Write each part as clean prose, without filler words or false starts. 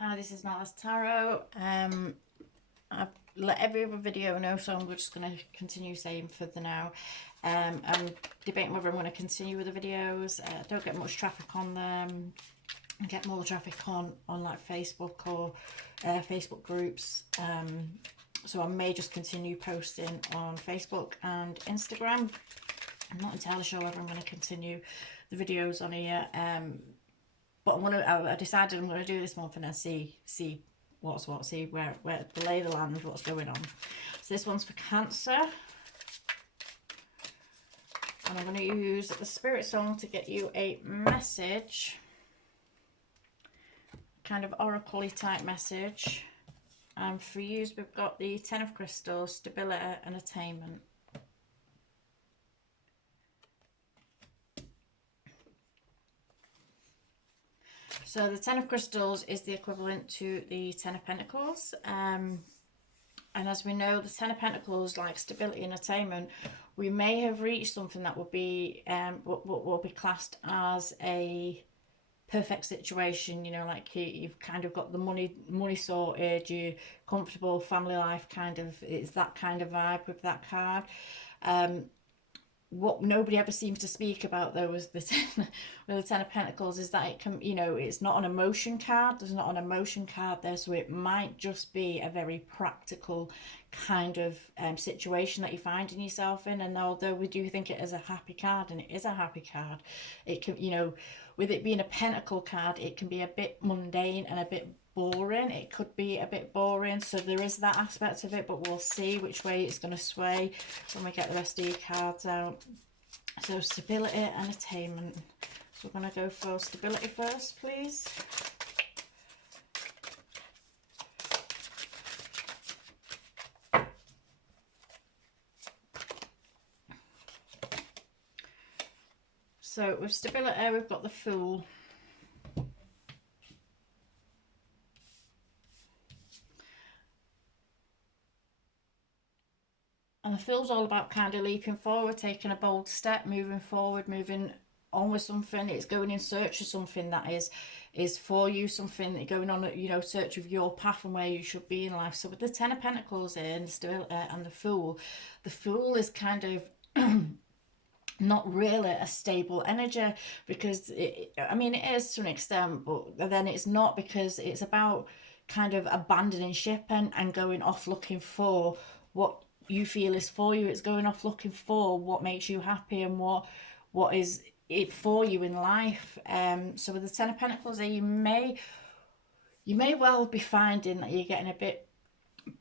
Hi, this is Nala's Tarot. I've let every other video know, so I'm just going to continue saying for the now. I'm debating whether I'm going to continue with the videos. Don't get much traffic on them. I get more traffic on like Facebook or Facebook groups. So I may just continue posting on Facebook and Instagram. I'm not entirely sure whether I'm going to continue the videos on here. But I decided I'm gonna do this month and then see what's what, see where the lay of the land, what's going on. So this one's for Cancer, and I'm gonna use the Spirit Song to get you a message, kind of oracle-y type message. And for you, we've got the Ten of Crystals, Stability and Attainment. So the Ten of Crystals is the equivalent to the Ten of Pentacles. And as we know, the Ten of Pentacles, like stability and attainment, we may have reached something that will be classed as a perfect situation. You know, like you've kind of got the money sorted, you're comfortable, family life kind of, it's that kind of vibe with that card. What nobody ever seems to speak about though with the Ten of Pentacles is that it can, you know, it's not an emotion card. There's not an emotion card there, so it might just be a very practical kind of situation that you're finding yourself in. And although we do think it is a happy card, and it is a happy card, it can, you know, with it being a pentacle card, it can be a bit mundane and a bit boring. It could be a bit boring, so there is that aspect of it, but we'll see which way it's going to sway when we get the rest of your cards out. So stability and attainment. So we're going to go for stability first, please. So with stability, we've got the Fool. And the Fool's all about kind of leaping forward, taking a bold step, moving forward, moving on with something. It's going in search of something that is for you, something that going on, you know, search of your path and where you should be in life. So with the Ten of Pentacles in and the Fool is kind of not really a stable energy, because I mean, it is to an extent, but then it's not, because it's about kind of abandoning ship and going off looking for what you feel is for you. It's going off looking for what makes you happy and what is it for you in life. So with the Ten of Pentacles there, you may well be finding that you're getting a bit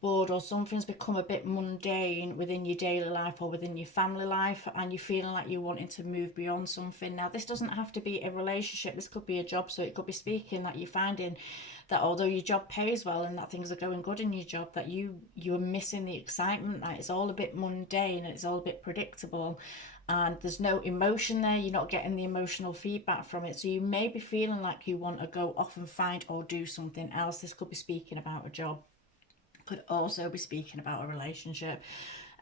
bored, or something's become a bit mundane within your daily life or within your family life, and you're feeling like you're wanting to move beyond something. Now this doesn't have to be a relationship, this could be a job. So it could be speaking that you're finding that although your job pays well and that things are going good in your job, that you're missing the excitement, that it's all a bit mundane and it's all a bit predictable, and there's no emotion there. You're not getting the emotional feedback from it. So you may be feeling like you want to go off and find or do something else. This could be speaking about a job, could also be speaking about a relationship.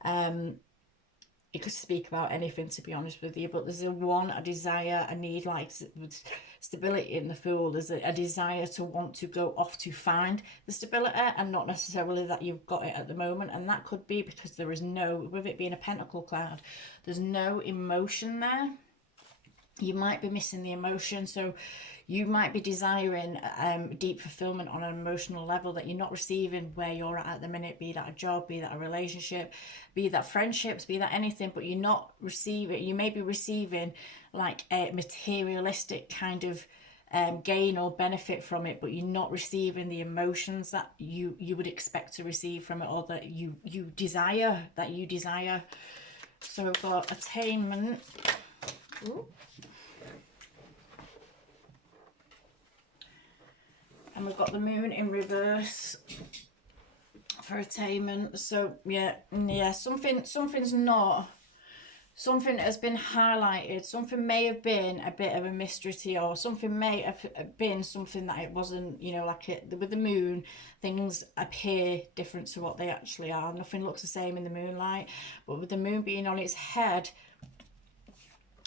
It could speak about anything, to be honest with you, but there's a desire, a need, like stability in the Fool. There's a desire to want to go off to find the stability, and not necessarily that you've got it at the moment. And that could be because there is no, with it being a pentacle cloud, there's no emotion there. You might be missing the emotion, so you might be desiring deep fulfillment on an emotional level that you're not receiving where you're at the minute, be that a job, be that a relationship, be that friendships, be that anything, but you're not receiving. You may be receiving like a materialistic kind of gain or benefit from it, but you're not receiving the emotions that you would expect to receive from it, or that you desire. So we've got attainment. Ooh. And we've got the Moon in reverse for attainment. So yeah, something's not, something has been highlighted. Something may have been a bit of a mystery to you, or something may have been something that it wasn't. You know, like with the Moon, things appear different to what they actually are. Nothing looks the same in the moonlight, but with the Moon being on its head,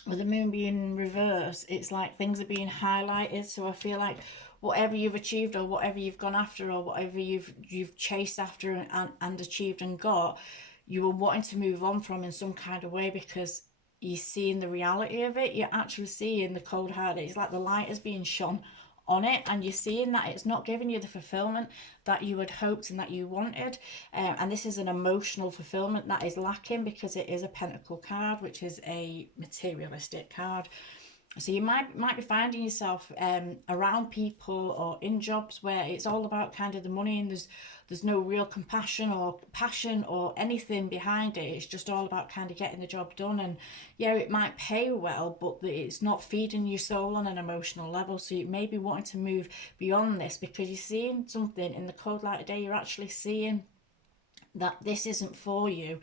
with the moon being in reverse, it's like things are being highlighted. So I feel like whatever you've achieved, or whatever you've gone after, or whatever you've chased after and achieved and got, you were wanting to move on from in some kind of way, because you're seeing the reality of it. You're actually seeing the cold hard. It's like the light is being shone on it, and you're seeing that it's not giving you the fulfillment that you had hoped and that you wanted. And this is an emotional fulfillment that is lacking, because it is a pentacle card, which is a materialistic card. So you might be finding yourself around people or in jobs where it's all about kind of the money, and there's no real compassion or passion or anything behind it. It's just all about kind of getting the job done. And yeah, it might pay well, but it's not feeding your soul on an emotional level. So you may be wanting to move beyond this, because you're seeing something in the cold light of day. You're actually seeing that this isn't for you.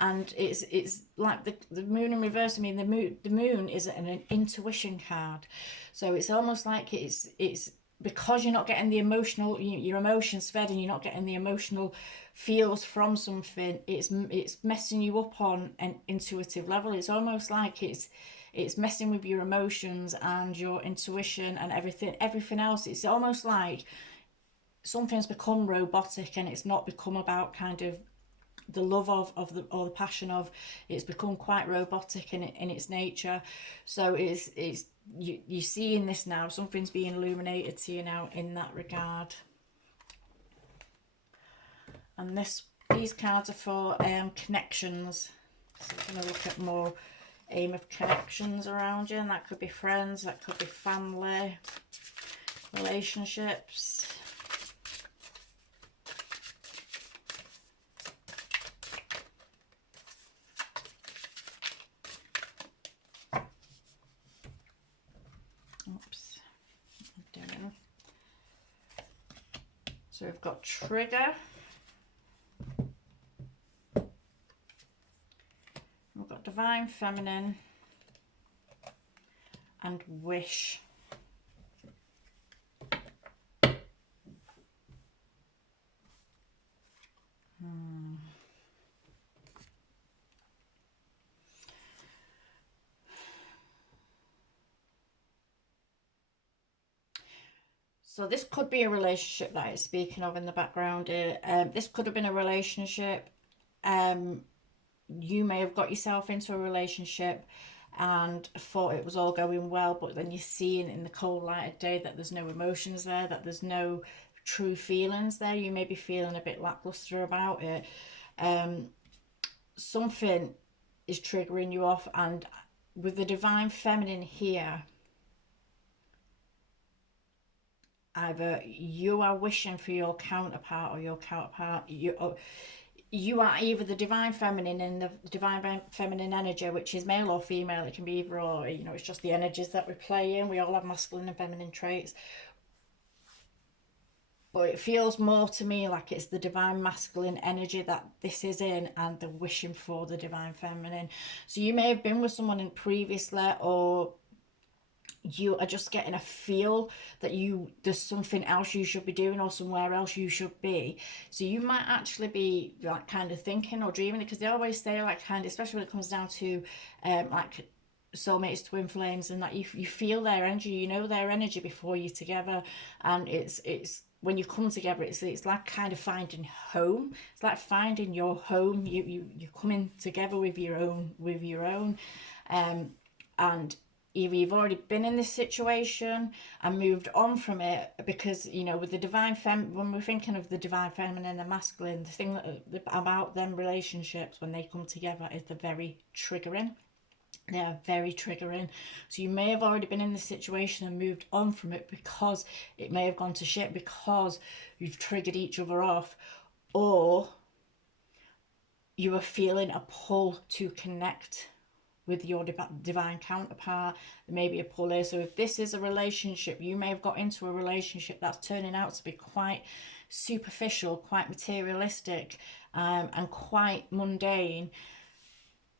And it's like the moon in reverse. I mean, the moon is an intuition card, so it's almost like it's because you're not getting the emotional, your emotions fed, and you're not getting the emotional feels from something. It's messing you up on an intuitive level. It's almost like it's messing with your emotions and your intuition and everything else. It's almost like something's become robotic, and it's not become about kind of the love of the, or the passion of. It's become quite robotic in its nature. So it's you seeing this now. Something's being illuminated to you now in that regard. And these cards are for connections. So we're going to look at more aim of connections around you, and that could be friends, that could be family, relationships. Oops, what am I doing? So we've got trigger. We've got divine feminine and wish. So this could be a relationship that it's speaking of in the background here. This could have been a relationship. You may have got yourself into a relationship and thought it was all going well, but then you're seeing in the cold light of day that there's no emotions there, that there's no true feelings there. You may be feeling a bit lackluster about it. Something is triggering you off, and with the divine feminine here, either you are wishing for your counterpart, or your counterpart, you are either the divine feminine and the divine feminine energy, which is male or female. It can be either or, it's just the energies that we play in. We all have masculine and feminine traits, but it feels more to me like it's the divine masculine energy that this is in, and the wishing for the divine feminine. So you may have been with someone in previously, or you are just getting a feel that there's something else you should be doing, or somewhere else you should be. So you might actually be like kind of thinking or dreaming, because they always say, like, kind of, especially when it comes down to like soulmates, twin flames, and that you feel their energy, their energy before you're together. And it's when you come together, it's like kind of finding home. It's like finding your home. You're coming together with your own and either you've already been in this situation and moved on from it, because with the divine when we're thinking of the divine feminine and the masculine, the thing about them relationships when they come together is they're very triggering. They are very triggering. So you may have already been in this situation and moved on from it, because it may have gone to shit, because you've triggered each other off, or you are feeling a pull to connect with your divine counterpart. There may be a pull here. So if this is a relationship, you may have got into a relationship that's turning out to be quite superficial, quite materialistic, and quite mundane,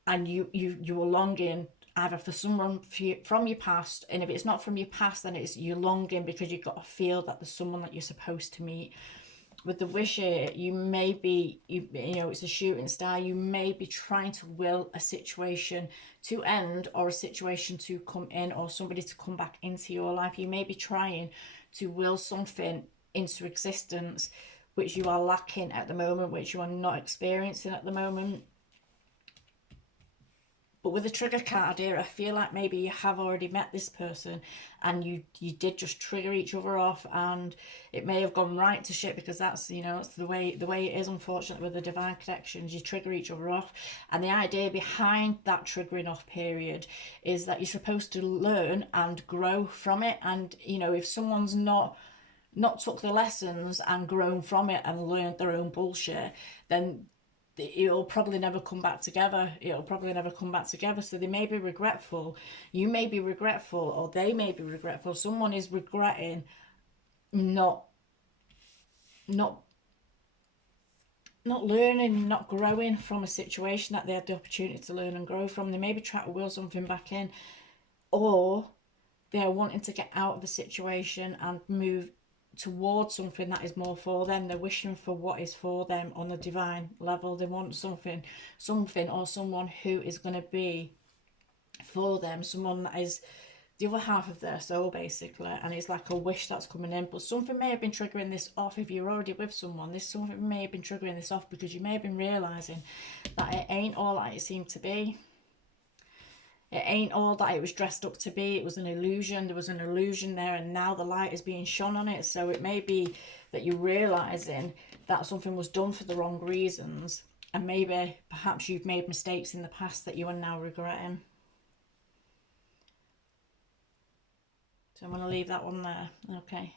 and you are longing either for someone from your past, and if it's not from your past, then you're longing because you've got to feel that there's someone that you're supposed to meet. with the wish here, you may be, you know, it's a shooting star. You may be trying to will a situation to end, or a situation to come in, or somebody to come back into your life. You may be trying to will something into existence which you are lacking at the moment, which you are not experiencing at the moment. But with the trigger card here, I feel like maybe you have already met this person, and you did just trigger each other off, and it may have gone right to shit, because that's, you know, it's the way it is, unfortunately, with the divine connections. You trigger each other off, and the idea behind that triggering off period is that you're supposed to learn and grow from it. And, you know, if someone's not took the lessons and grown from it and learned their own bullshit, then it'll probably never come back together. It'll probably never come back together. So they may be regretful. You may be regretful, or they may be regretful. Someone is regretting not not not learning, not growing from a situation that they had the opportunity to learn and grow from. They may be trying to will something back in, or they're wanting to get out of a situation and move towards something that is more for them. They're wishing for what is for them on the divine level. They want something or someone who is going to be for them, someone that is the other half of their soul, basically. And it's like a wish that's coming in. But something may have been triggering this off. If you're already with someone, this something may have been triggering this off, because you may have been realizing that it ain't all that it seemed to be. It ain't all that it was dressed up to be. It was an illusion. There was an illusion there, and now the light is being shone on it. So it may be that you're realizing that something was done for the wrong reasons, and maybe perhaps you've made mistakes in the past that you are now regretting. So I'm going to leave that one there. Okay.